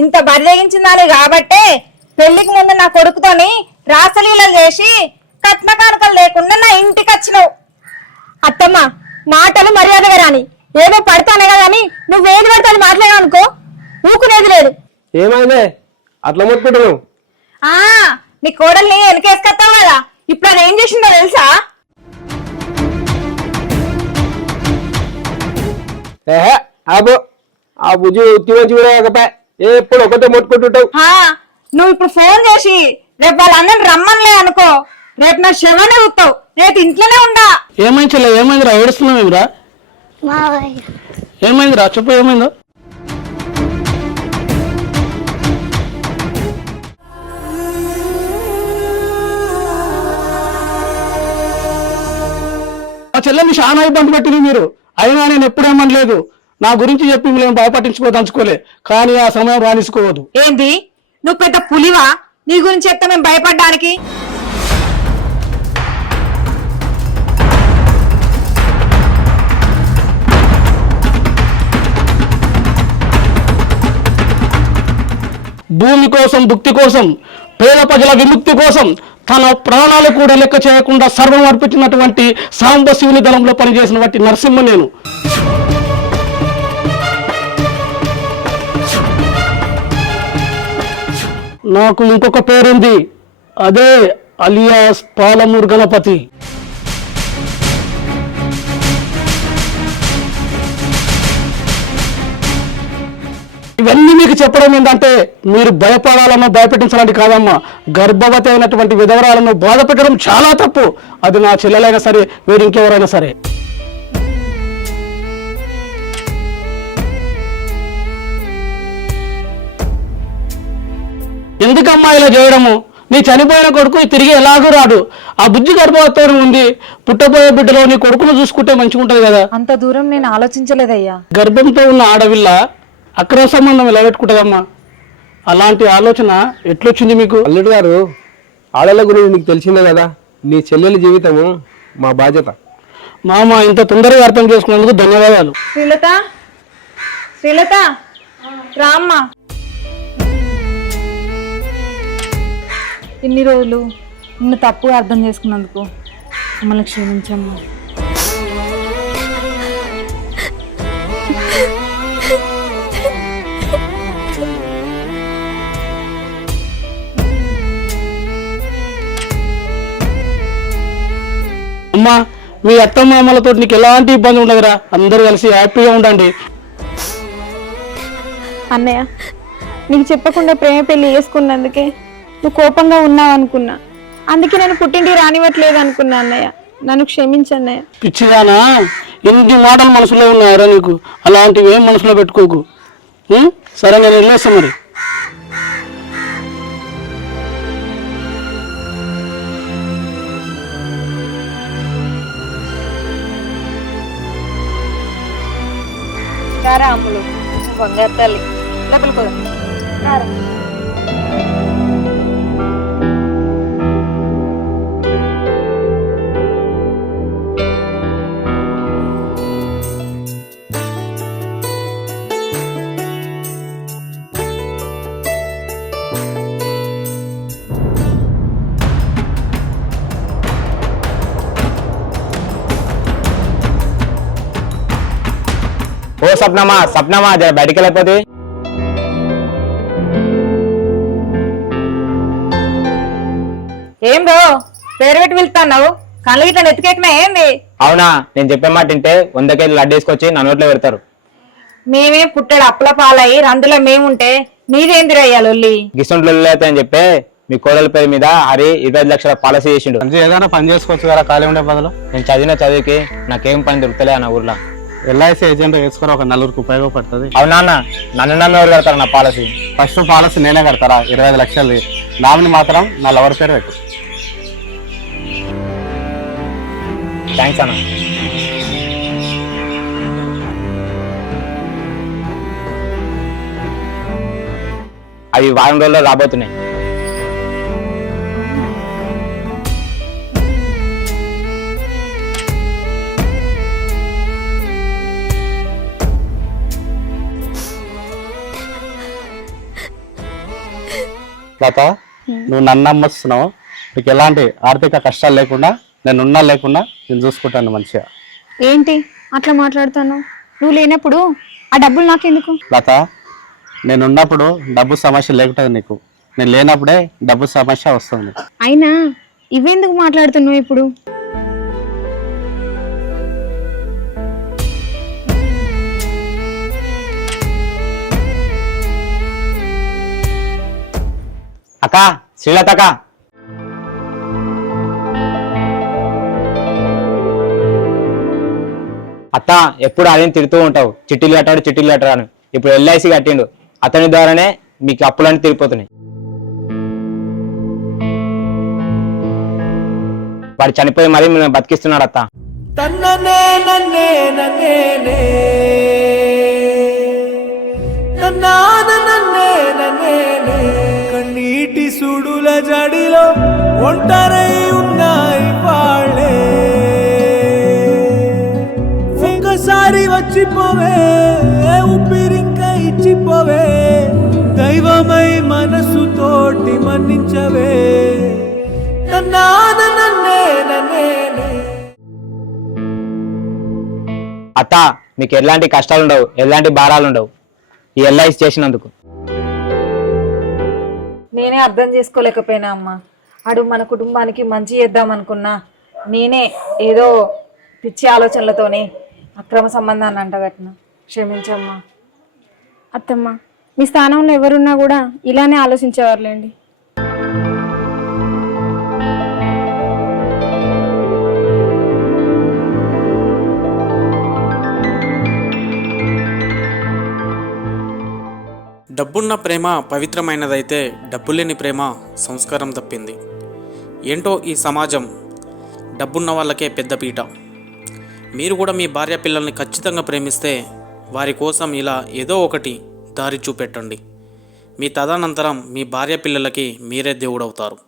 ఇంత బరిదగించిందాని కాబట్టే పెళ్లికి ముందు నా కొడుకుతోని రాసలీలలు చేసి కట్న కానుకలు లేకుండా నా ఇంటికి వచ్చినావు. అత్తమ్మ మాటలు మర్యాదగా రాని, ఏమో పడతానే కదా అని నువ్వేది పడతాను మాట్లాడావు అనుకో, ఊకునేది లేదు. ఏమైందే అట్లా మొత్తుకుంటున్నావు? ఆ నీ కోడల్ని వెనకేసుకొస్తావు కదా, ఇప్పుడు అది ఏం చేసిందో తెలుసా? ఏహే ఆబో, ఆ బుజ్జి ఉత్తి మంచి కూడా ఎప్పుడు ఒకటే మొత్తుకుంటుంటావు. నువ్వు ఇప్పుడు ఫోన్ చేసి రేపు వాళ్ళందరిని రమ్మనిలే అనుకో, రేపు నా శవనే చూస్తావు, రేపు ఇంట్లోనే ఉండా. ఏమైంది చెల్ల, ఏమైందిరా? ఏడుస్తున్నావు ఏమిరా? ఏమైందిరా చెప్పు, ఏమైందో? ఆ చెల్లెని చాలా ఇబ్బంది పెట్టింది మీరు, అయినా నేను ఎప్పుడేమనలేదు. నా గురించి చెప్పి మేము భయపట్టించుకోదలుచుకోలే, కానీ ఆ సమయం రానిసుకోవద్దు. ఏంది నువ్వు పెద్ద పులివా? నీ గురించి చెప్తే మేము భయపడ్డానికి? భూమి కోసం, భుక్తి కోసం, పేద ప్రజల విముక్తి కోసం తన ప్రాణాలు కూడా లెక్క చేయకుండా సర్వం అర్పించినటువంటి సాంబ శివుని దళంలో పనిచేసినటువంటి నరసింహ నేను. నాకు ఇంకొక పేరుంది, అదే అలియాస్ పాలమూరు గణపతి. ఇవన్నీ మీకు చెప్పడం ఏంటంటే మీరు భయపడాలనో భయపెట్టించాలని కాదమ్మా. గర్భవతి అయినటువంటి విధవరాలను బాధ పెట్టడం చాలా తప్పు. అది నా చెల్లెలైనా సరే, వేరు ఇంకెవరైనా సరే. ఎందుకమ్మా ఇలా చేయడము? నీ చనిపోయిన కొడుకు తిరిగి ఎలాగూ రాడు. ఆ బుజ్జి గర్భవతితో ఉంది, పుట్టబోయే బిడ్డలో నీ కొడుకును చూసుకుంటే మంచిగా ఉంటది కదా. అంత దూరం నేను ఆలోచించలేదయ్యా. గర్భంతో ఉన్న ఆడవిల్ల అక్రమ సంబంధం ఎలా పెట్టుకుంటుందమ్మా? అలాంటి ఆలోచన ఎట్లొచ్చింది మీకు? అల్లుడు గారు, ఆడల గురించి నీకు తెలిసిందే కదా, నీ చెల్లెల జీవితము మా బాధ్యత. మామ ఇంత తొందరగా అర్థం చేసుకున్నందుకు ధన్యవాదాలు. శ్రీలత, శ్రీలత రామ్మా. ఇన్ని రోజులు నిన్ను తప్పుగా అర్థం చేసుకున్నందుకు మమ్మల్ని క్షమించమ్మా. అమ్మా, మీ అత్తమామలతో నీకు ఎలాంటి ఇబ్బంది ఉండదురా. అందరూ కలిసి హ్యాపీగా ఉండండి. అన్నయ్య, నీకు చెప్పకుండా ప్రేమ పెళ్లి చేసుకున్నందుకే నువ్వు కోపంగా ఉన్నావు అనుకున్నా, అందుకే నేను పుట్టింటికి రానివ్వట్లేదు అనుకున్నా. అన్నయ్య నన్ను క్షమించన్నయ్య. పిచ్చిదానా, ఇన్ని మాటలు మనసులో ఉన్నాయరా నీకు? అలాంటివి ఏం మనసులో పెట్టుకోకు. సరే నేను వెళ్ళేస్తాను మరి. అమ్ములు బంగారు తల్లి లోపలికి పోదాం. ఓ సప్నమా, సప్నమా జర బయటికి వెళ్ళిపోతే. ఏం రో పేరు పెట్టి వెళ్తున్నావు? కళ్ళు ఇట్లా నెత్తికెక్కినా ఏంది? అవునా, నేను చెప్పే మాట వింటే 100 కేజీలు లడ్డు వేసుకొచ్చి నా నోట్లో పెడతారు. మేమే పుట్టాడు అప్పుల పాలయ్యి రందులో మేముంటే నీదేంది రయ్యాలొల్లి? గిసొంట్లు అని చెప్పి మీ కోడల పేరు మీద హరి 25 లక్షల పాలసీ చేసిండు. ఏదైనా పని చేసుకోవచ్చు కదా ఖాళీ ఉండే బదులు. నేను చదివిన చదివికి నాకేం పని దొరుకుతలే అన్న ఊర్లో. ఎల్ఐసి ఏజెంట్ వేసుకుని ఒక 4 ఉపయోగపడుతుంది. అవునా అన్న, నన్ను నమ్మి ఎవరు కడతారు నా పాలసీ? ఫస్ట్ పాలసీ నేనే కడతారా 25 లక్షలు. నామిని మాత్రం నా లవర్ పేరు పెట్టు. థ్యాంక్స్ అన్న. అవి వారం రోజుల్లో రాబోతున్నాయి. లత, నువ్వు నన్ను నమ్మొస్తున్నావు. నీకు ఎలాంటి ఆర్థిక కష్టాలు లేకుండా నేనున్నా లేకుండా నేను చూసుకుంటాను మంచిగా. ఏంటి అట్లా మాట్లాడుతాను? నువ్వు లేనప్పుడు ఆ డబ్బులు నాకెందుకు? లత, నేనున్నప్పుడు డబ్బు సమస్య లేకుంటుంది నీకు, నేను లేనప్పుడే డబ్బు సమస్య వస్తుంది. అయినా ఇవెందుకు మాట్లాడుతున్నావు ఇప్పుడు? అక్క, శ్రీలత అక్క, అత్త ఎప్పుడు అదేం తిడుతూ ఉంటావు, చిట్టీలు కట్టాడు అని. ఇప్పుడు ఎల్ఐసి కట్టిండు, అతని ద్వారానే మీకు అప్పులన్నీ తిరిగిపోతున్నాయి. వాడు చనిపోయి మరీ మిమ్మల్ని బతికిస్తున్నాడు అత్త. కన్నీటి సుడుల జడిలో ఒంటరై ఉన్నాయి వాళ్ళే. ఒక్కసారి వచ్చిపోవే, ఊపిరింక ఇచ్చిపోవే, దైవమై మనసుతోటి మన్నించవే. అత్త, మీకు ఎలాంటి కష్టాలు ఉండవు, ఎలాంటి భారాలు ఉండవు ఈ ఎల్ఐసి చేసినందుకు. నేనే అర్థం చేసుకోలేకపోయినా అమ్మా. అడు మన కుటుంబానికి మంచి చేద్దాం అనుకున్నా, నేనే ఏదో పిచ్చి ఆలోచనలతోనే అక్రమ సంబంధాన్ని అంటగట్టిన. క్షమించమ్మా. అత్తమ్మ, మీ స్థానంలో ఎవరున్నా కూడా ఇలానే ఆలోచించేవారులేండి. డబ్బున్న ప్రేమ పవిత్రమైనదైతే డబ్బు లేని ప్రేమ సంస్కారం తప్పింది. ఏంటో ఈ సమాజం డబ్బున్న వాళ్ళకే పెద్దపీట. మీరు కూడా మీ భార్య పిల్లల్ని ఖచ్చితంగా ప్రేమిస్తే వారి కోసం ఇలా ఏదో ఒకటి దారి చూపెట్టండి. మీ తదనంతరం మీ భార్య పిల్లలకి మీరే దేవుడవుతారు.